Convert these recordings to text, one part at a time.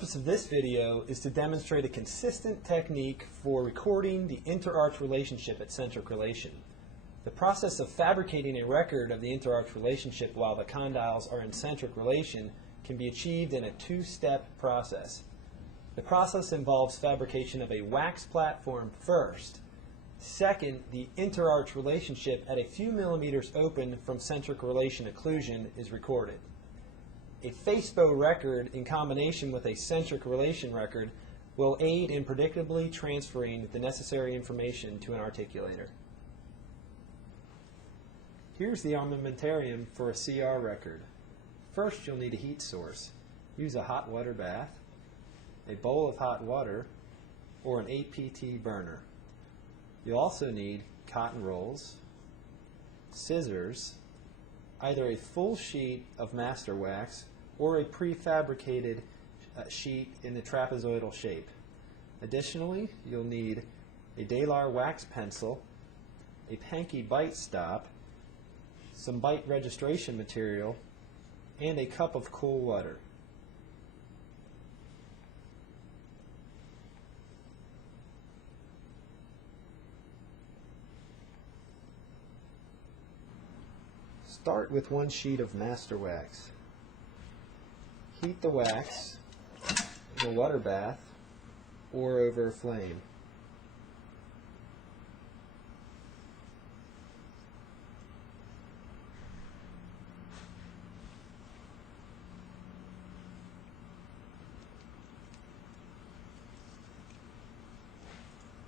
purpose of this video is to demonstrate a consistent technique for recording the inter-arch relationship at centric relation. The process of fabricating a record of the inter-arch relationship while the condyles are in centric relation can be achieved in a two-step process. The process involves fabrication of a wax platform first. Second, the inter-arch relationship at a few millimeters open from centric relation occlusion is recorded. A face-bow record in combination with a centric relation record will aid in predictably transferring the necessary information to an articulator. Here's the armamentarium for a CR record. First, you'll need a heat source. Use a hot water bath, a bowl of hot water, or an APT burner. You'll also need cotton rolls, scissors, either a full sheet of master wax or a prefabricated sheet in the trapezoidal shape. Additionally, you'll need a Dalar wax pencil, a Pankey bite stop, some bite registration material, and a cup of cool water. Start with one sheet of master wax. Heat the wax in a water bath or over a flame.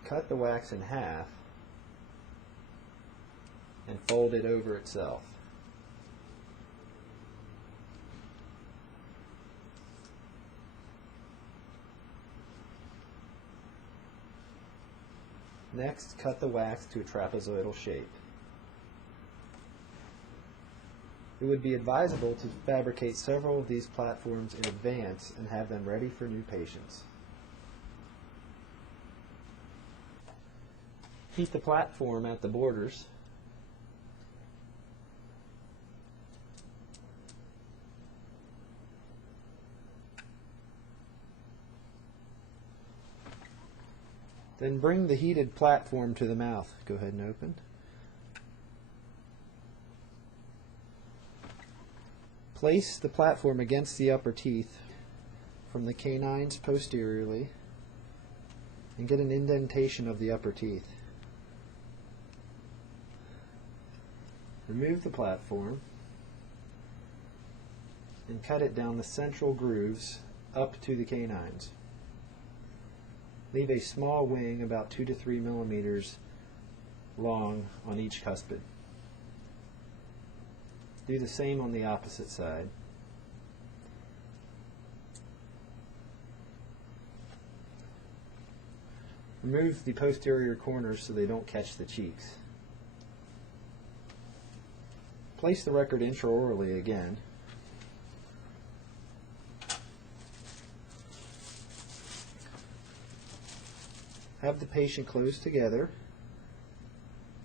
Cut the wax in half and fold it over itself. Next, cut the wax to a trapezoidal shape. It would be advisable to fabricate several of these platforms in advance and have them ready for new patients. Heat the platform at the borders. Then bring the heated platform to the mouth. Go ahead and open. Place the platform against the upper teeth from the canines posteriorly and get an indentation of the upper teeth. Remove the platform and cut it down the central grooves up to the canines. Leave a small wing about 2 to 3 millimeters long on each cuspid. Do the same on the opposite side. Remove the posterior corners so they don't catch the cheeks. Place the record intraorally again. Have the patient close together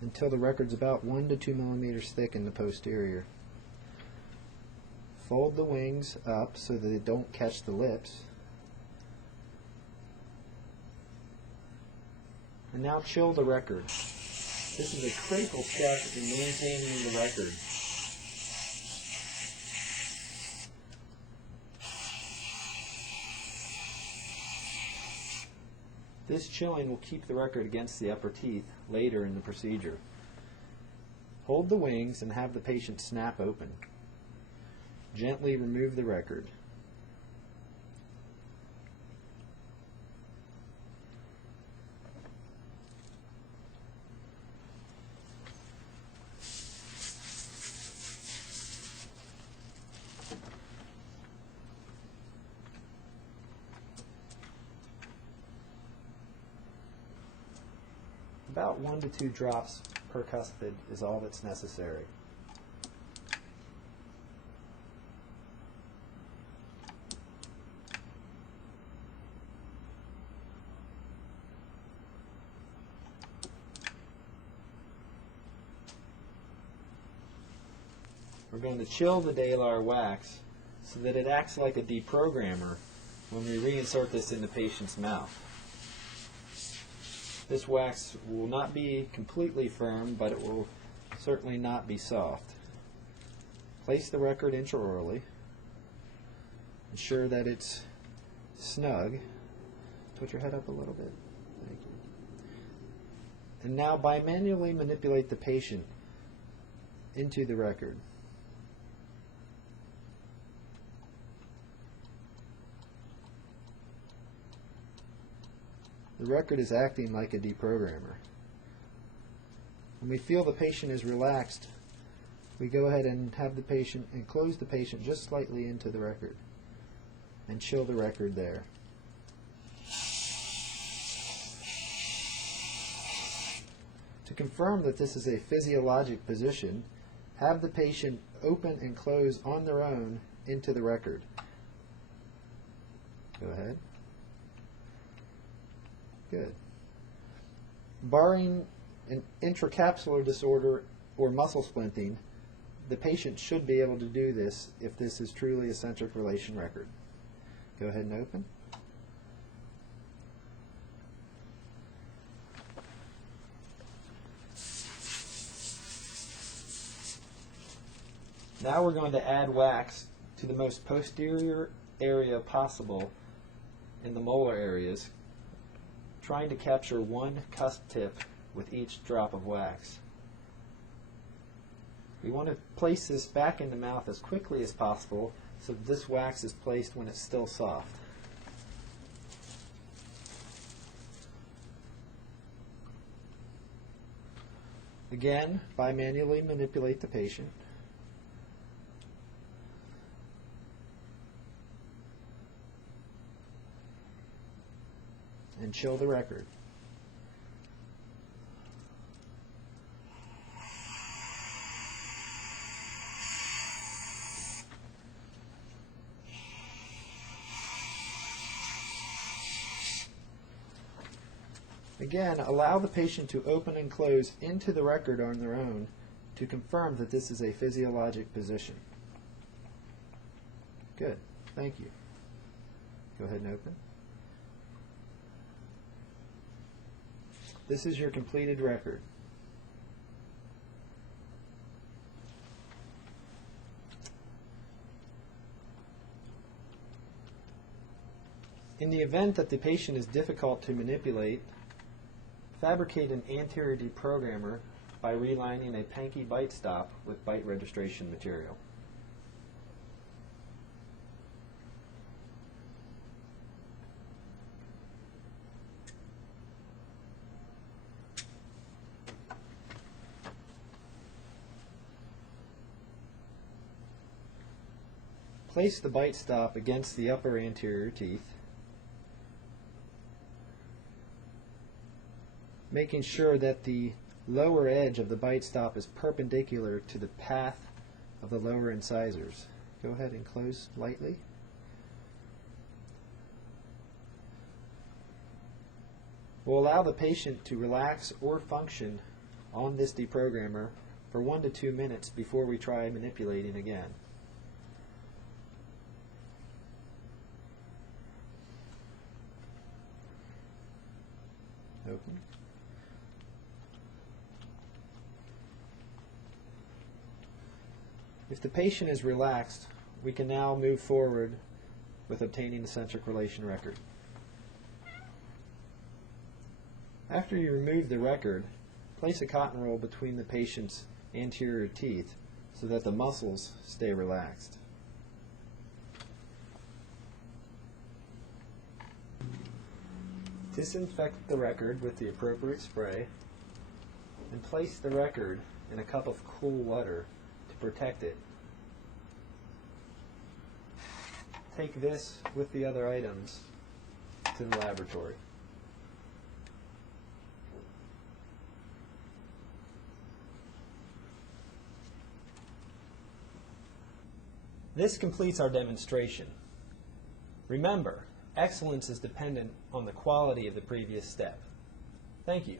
until the record's about 1 to 2 millimeters thick in the posterior. Fold the wings up so that they don't catch the lips. And now chill the record. This is a critical step in maintaining the record. This chilling will keep the record against the upper teeth later in the procedure. Hold the wings and have the patient snap open. Gently remove the record. About 1 to 2 drops per cuspid is all that's necessary. We're going to chill the Dalar wax so that it acts like a deprogrammer when we reinsert this in the patient's mouth. This wax will not be completely firm, but it will certainly not be soft. Place the record intraorally. Ensure that it's snug. Put your head up a little bit. Thank you. And now bimanually manipulate the patient into the record. The record is acting like a deprogrammer. When we feel the patient is relaxed, we go ahead and have the patient and close the patient just slightly into the record and chill the record there. To confirm that this is a physiologic position, have the patient open and close on their own into the record. Go ahead. Good. Barring an intracapsular disorder or muscle splinting, the patient should be able to do this if this is truly a centric relation record. Go ahead and open. Now we're going to add wax to the most posterior area possible in the molar areas, trying to capture one cusp tip with each drop of wax. We want to place this back in the mouth as quickly as possible so that this wax is placed when it's still soft. Again, bimanually manipulate the patient. And chill the record. Again, allow the patient to open and close into the record on their own to confirm that this is a physiologic position. Good. Thank you. Go ahead and open. This is your completed record. In the event that the patient is difficult to manipulate, fabricate an anterior deprogrammer by relining a Pankey bite stop with bite registration material. Place the bite stop against the upper anterior teeth, making sure that the lower edge of the bite stop is perpendicular to the path of the lower incisors. Go ahead and close lightly. We'll allow the patient to relax or function on this deprogrammer for 1 to 2 minutes before we try manipulating again. Open. If the patient is relaxed, we can now move forward with obtaining the centric relation record. After you remove the record, place a cotton roll between the patient's anterior teeth so that the muscles stay relaxed. Disinfect the record with the appropriate spray and place the record in a cup of cool water to protect it. Take this with the other items to the laboratory. This completes our demonstration. Remember, excellence is dependent on the quality of the previous step. Thank you.